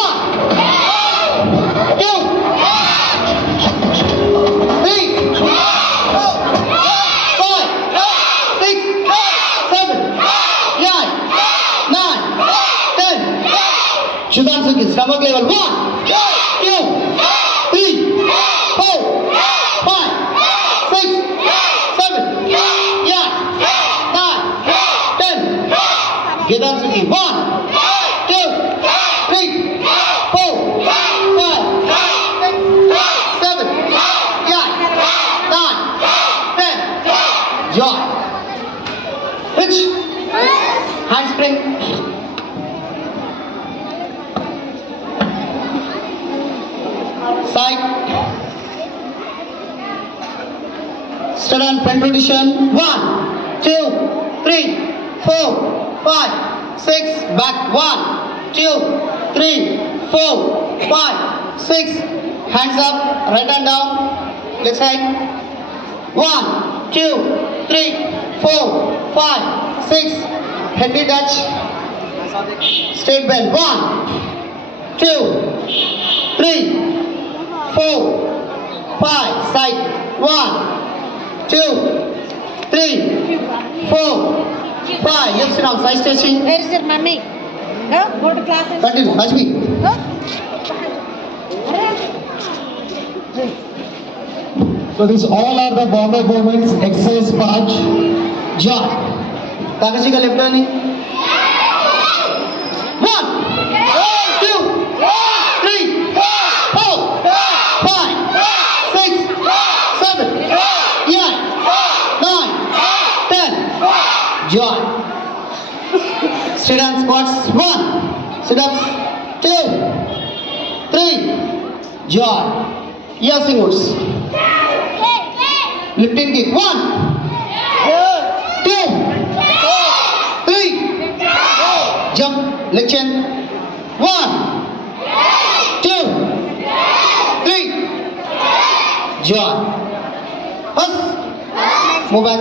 One, two, three, 4, 5, 6, 7, 8, 9, 10. Shubhanshu's stomach level. 1, 2, 3, 4, 5, 6, 7, 8, 9, 10. Gedanshuki. 1, 2, 3, 4, 5, 6, 7, 8, 9, 10. Joy. Which? Handspring. Side. Stand on front rotation. 1, 2, 3, 4, 5, 6. Back. 1, 2, 3, 4, 5, 6. Hands up. Right hand down. Left side. 1, 2, 3, 4, 5, 6. Head knee touch. Straight bend. 1, 2, 3, 4, 5. Side. 1, 2, 3, 4, 5. Yes, sit down. Side stretching. Where is your mummy? No, go to class and Continue. Hajmi. no. So these all are the Bombay movements. Exercise part. Joy. Takashi ka left knee. 1, 2, 3, 4, 5, 6, 7, 8, 9, 10. Joy. Sit on squats. 1. Sit ups. 2, 3. Joy. Yasing woods. Lifting kick. 1, 2, 3. Jump. Leg chain. 1, 2, 3. Joy. Up. Move back.